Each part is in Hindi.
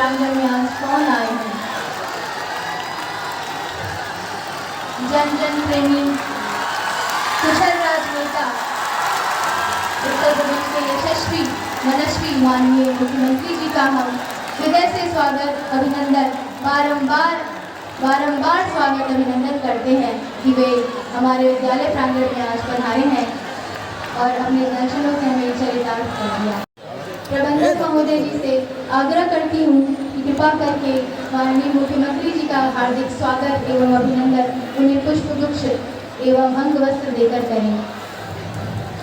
प्रांगण में आज कौन आए हैं। जन जन प्रेमी कुशल राजनेता उत्तर प्रदेश के यशस्वी मनस्वी माननीय मुख्यमंत्री जी का हम हृदय से स्वागत अभिनंदन बारंबार स्वागत अभिनंदन करते हैं कि वे हमारे विद्यालय प्रांगण में आज पधारे हैं और अपने दर्शनों से हमें चरितार्थ कर दिया। प्रबंधक महोदय जी से आग्रह करती हूँ कि कृपा करके माननीय मुख्यमंत्री जी का हार्दिक स्वागत एवं अभिनंदन उन्हें पुष्पगुच्छ एवं अंग वस्त्र देकर करें।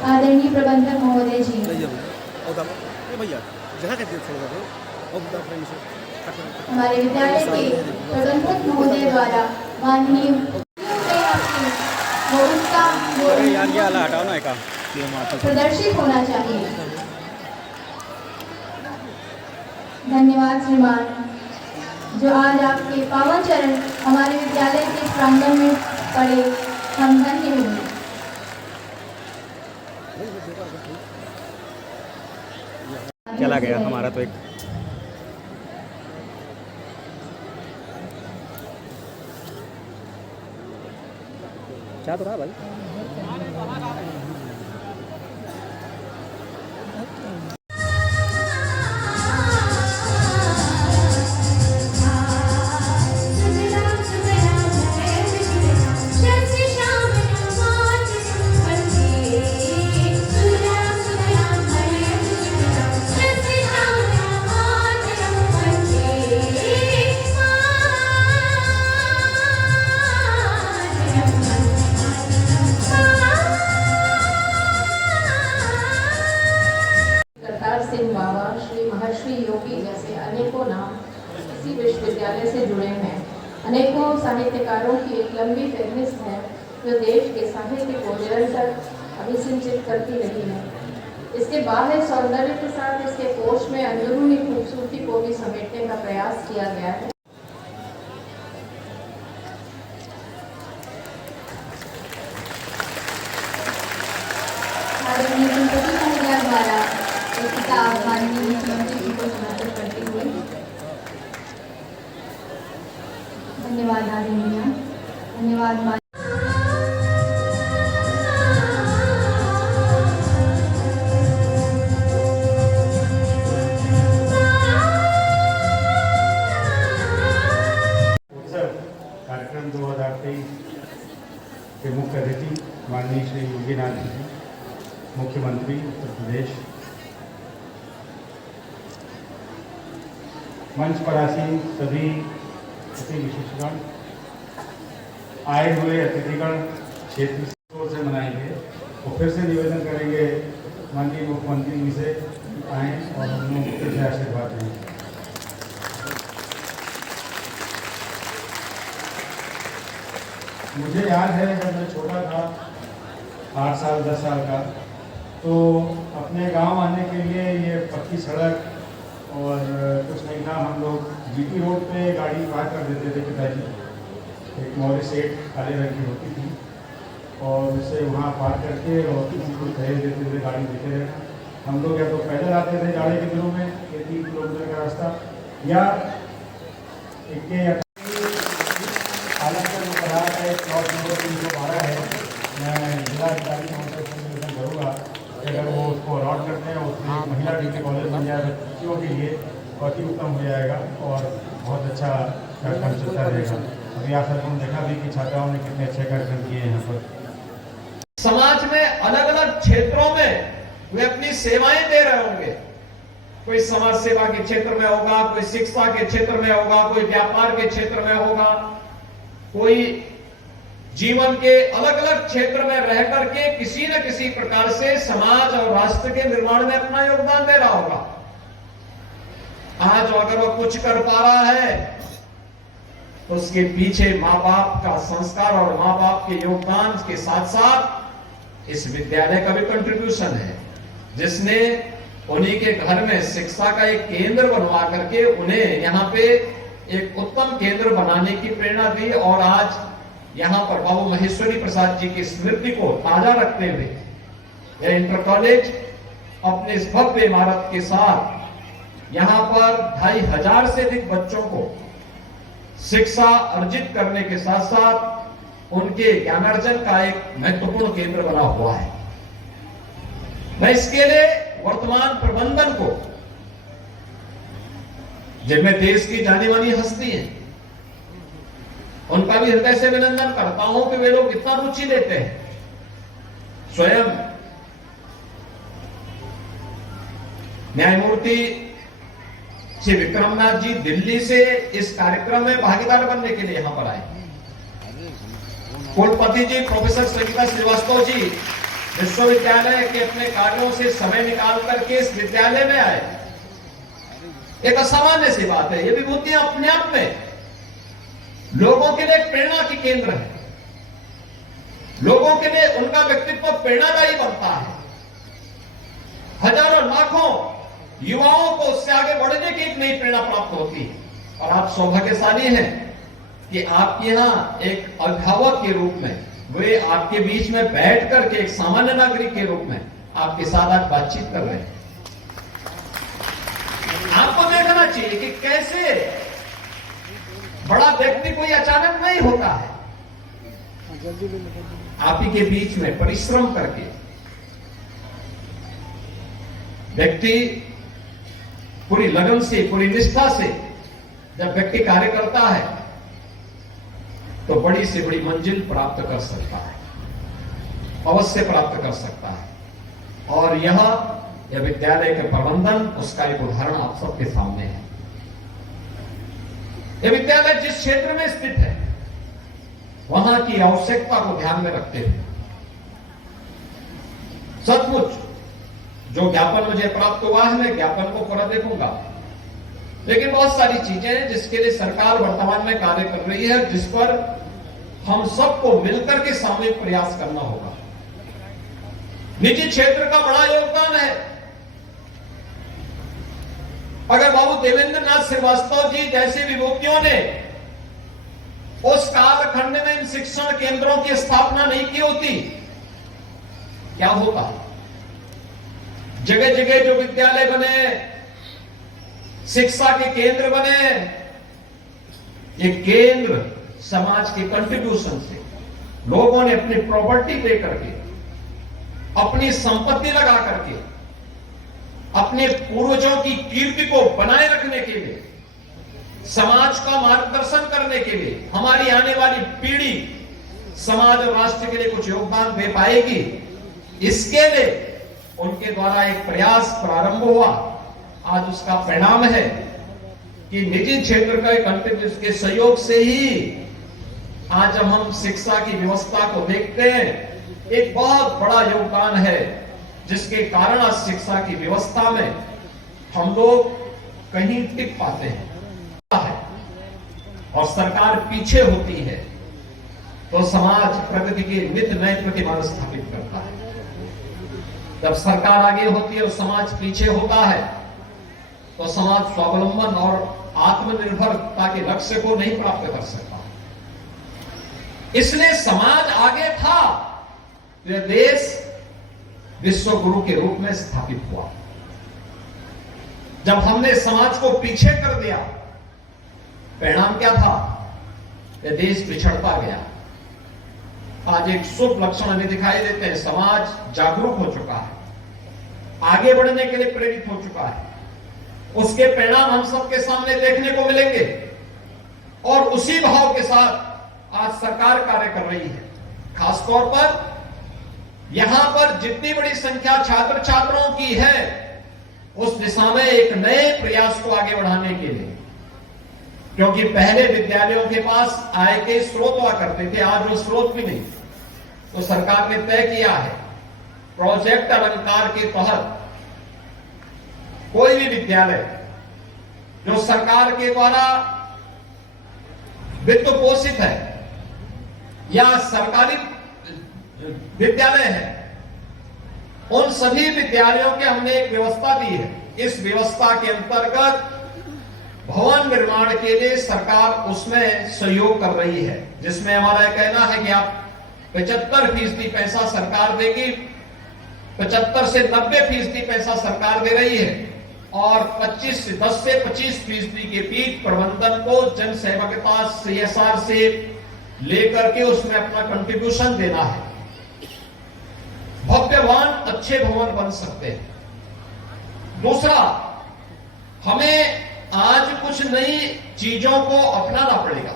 आदरणीय प्रबंधक महोदय जी। हमारे विद्यालय के प्रबंधक महोदय द्वारा माननीय प्रदर्शित होना चाहिए। धन्यवाद श्रीमान, जो आज आपके पावन चरण हमारे विद्यालय के प्रांगण में पड़े, हम धन्य हुए। चला गया हमारा तो एक क्या तो रहा भाई। बाबा श्री महर्षि योगी जैसे अनेकों नाम इसी विश्वविद्यालय से जुड़े हैं। अनेकों साहित्यकारों की एक लंबी फहरिस्त है जो देश के साहित्य को निरंतर अभिसिंचित करती रही है। इसके बाह्य सौंदर्य के साथ इसके कोश में अंदरूनी खूबसूरती को भी समेटने का प्रयास किया गया है। द्वारा किताब माननीय मुख्यमंत्री जी को समर्पित करते हुए धन्यवाद आदरणीय। धन्यवाद। कार्यक्रम 2023 के मुख्य अतिथि माननीय श्री योगीनाथ जी, मुख्यमंत्री उत्तर प्रदेश, मंच पर आसीन सभी अति विशेषगण, आए हुए अतिथिगण क्षेत्र से मनाएंगे और फिर से निवेदन करेंगे माननीय मुख्यमंत्री जी से आए और हम लोग से आशीर्वाद दें। मुझे याद है जब मैं छोटा था, 8 साल 10 साल का, तो अपने गांव आने के लिए ये पक्की सड़क और कुछ नहीं था, हम लोग जीटी रोड पे गाड़ी पार कर देते थे। पिताजी एक मौर्य सेठ काले रंग की होती थी और उससे वहाँ पार करके और कुछ खरीद देते थे, गाड़ी देते रहे। हम लोग या तो पैदल आते थे जाड़े के दिनों में 3 किलोमीटर का रास्ता, या इक्के या प्लॉट नंबर 312 है। मैं जिला अधिकारी महोदय से निवेदन करूँगा कि अगर वो उसको अलॉट करते हैं, उसमें एक महिला डिग्री कॉलेज बन जाए बच्चियों के लिए, बहुत ही उत्तम हो जाएगा और बहुत अच्छा कार्यक्रम चलता रहेगा। अभी आप सबको देखा भी कि छात्राओं ने कितने अच्छे कार्यक्रम किए यहाँ पर। समाज में अलग अलग क्षेत्रों में वे अपनी सेवाएं दे रहे होंगे। कोई समाज सेवा के क्षेत्र में होगा, कोई शिक्षा के क्षेत्र में होगा, कोई व्यापार के क्षेत्र में होगा, कोई जीवन के अलग अलग क्षेत्र में रह करके किसी न किसी प्रकार से समाज और राष्ट्र के निर्माण में अपना योगदान दे रहा होगा। आज अगर वो कुछ कर पा रहा है तो उसके पीछे माँ बाप का संस्कार और माँ बाप के योगदान के साथ साथ इस विद्यालय का भी कंट्रीब्यूशन है, जिसने उन्हीं के घर में शिक्षा का एक केंद्र बनवा करके उन्हें यहाँ पे एक उत्तम केंद्र बनाने की प्रेरणा दी। और आज यहाँ पर बाबू महेश्वरी प्रसाद जी की स्मृति को ताजा रखते हुए यह इंटर कॉलेज अपने इस भव्य इमारत के साथ यहां पर 2500 से अधिक बच्चों को शिक्षा अर्जित करने के साथ साथ उनके ज्ञानार्जन का एक महत्वपूर्ण केंद्र बना हुआ है। मैं इसके लिए वर्तमान प्रबंधन को, जिनमें देश की जानी मानी हस्ती है, उनका भी हृदय से अभिनंदन करता हूं कि वे लोग इतना रुचि लेते हैं। स्वयं न्यायमूर्ति श्री विक्रमनाथ जी दिल्ली से इस कार्यक्रम में भागीदार बनने के लिए यहां पर आए। कुलपति जी प्रोफेसर संगीता श्रीवास्तव जी विश्वविद्यालय के अपने कार्यों से समय निकाल करके इस विद्यालय में आए। एक असामान्य सी बात है। ये विभूतियां अपने आप में लोगों के लिए प्रेरणा की केंद्र है। लोगों के लिए उनका व्यक्तित्व प्रेरणादायी बनता है। हजारों लाखों युवाओं को उससे आगे बढ़ने की एक नई प्रेरणा प्राप्त होती है। और आप सौभाग्यशाली हैं कि आपके यहां एक अभिभावक के रूप में वे आपके बीच में बैठ करके एक सामान्य नागरिक के रूप में आपके साथ आज बातचीत कर रहे हैं। आपको देखना चाहिए कि कैसे बड़ा व्यक्ति कोई अचानक नहीं होता है। आप ही के बीच में परिश्रम करके व्यक्ति पूरी लगन से, पूरी निष्ठा से जब व्यक्ति कार्य करता है तो बड़ी से बड़ी मंजिल प्राप्त कर सकता है, अवश्य प्राप्त कर सकता है। और यह विद्यालय के प्रबंधन उसका एक उदाहरण आप सबके सामने है। यह विद्यालय जिस क्षेत्र में स्थित है वहां की आवश्यकता को ध्यान में रखते हुए सचमुच जो ज्ञापन मुझे प्राप्त हुआ है, मैं ज्ञापन को पूरा देखूंगा, लेकिन बहुत सारी चीजें हैं जिसके लिए सरकार वर्तमान में कार्य कर रही है, जिस पर हम सबको मिलकर के सामूहिक प्रयास करना होगा। निजी क्षेत्र का बड़ा योगदान है। अगर बाबू देवेंद्र नाथ श्रीवास्तव जी जैसे विभूतियों ने उस कालखंड में इन शिक्षण केंद्रों की स्थापना नहीं की होती, क्या होता? जगह जगह जो विद्यालय बने, शिक्षा के केंद्र बने, ये केंद्र समाज के कंट्रीब्यूशन से लोगों ने अपनी प्रॉपर्टी दे करके, अपनी संपत्ति लगा करके, अपने पूर्वजों की कीर्ति को बनाए रखने के लिए, समाज का मार्गदर्शन करने के लिए, हमारी आने वाली पीढ़ी समाज और राष्ट्र के लिए कुछ योगदान दे पाएगी, इसके लिए उनके द्वारा एक प्रयास प्रारंभ हुआ। आज उसका परिणाम है कि निजी क्षेत्र का कंट्रीब्यूशन के सहयोग से ही आज जब हम शिक्षा की व्यवस्था को देखते हैं, एक बहुत बड़ा योगदान है, जिसके कारण आज शिक्षा की व्यवस्था में हम लोग कहीं टिक पाते हैं। और सरकार पीछे होती है तो समाज प्रगति के नित्य नए प्रतिमान स्थापित करता है। जब सरकार आगे होती है और समाज पीछे होता है तो समाज स्वावलंबन और आत्मनिर्भरता के लक्ष्य को नहीं प्राप्त कर सकता। इसलिए समाज आगे था तो यह देश विश्व गुरु के रूप में स्थापित हुआ। जब हमने समाज को पीछे कर दिया, परिणाम क्या था? यह देश पिछड़ता गया। आज एक शुभ लक्षण हमें दिखाई देते हैं। समाज जागरूक हो चुका है, आगे बढ़ने के लिए प्रेरित हो चुका है। उसके परिणाम हम सबके सामने देखने को मिलेंगे और उसी भाव के साथ आज सरकार कार्य कर रही है। खासतौर पर यहां पर जितनी बड़ी संख्या छात्र छात्राओं की है, उस दिशा में एक नए प्रयास को आगे बढ़ाने के लिए, क्योंकि पहले विद्यालयों के पास आय के स्रोत हुआ करते थे, आज वो स्रोत भी नहीं। तो सरकार ने तय किया है प्रोजेक्ट अलंकार के तहत कोई भी विद्यालय जो सरकार के द्वारा वित्त पोषित है या सरकारी विद्यालय है, उन सभी विद्यालयों के हमने एक व्यवस्था दी है। इस व्यवस्था के अंतर्गत भवन निर्माण के लिए सरकार उसमें सहयोग कर रही है, जिसमें हमारा यह कहना है कि आप 75% पैसा सरकार देगी, 75 से 90% पैसा सरकार दे रही है और 10 से 25% के बीच प्रबंधन को जन सहभागिता CSR से लेकर के उसमें अपना कंट्रीब्यूशन देना है। भव्यवान अच्छे भवन बन सकते हैं। दूसरा, हमें आज कुछ नई चीजों को अपनाना पड़ेगा।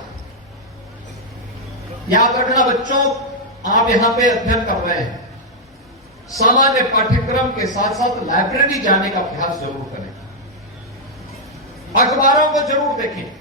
याद रखना बच्चों, आप यहां पे अध्ययन कर रहे हैं, सामान्य पाठ्यक्रम के साथ साथ लाइब्रेरी जाने का अभ्यास जरूर करें, अखबारों को जरूर देखें।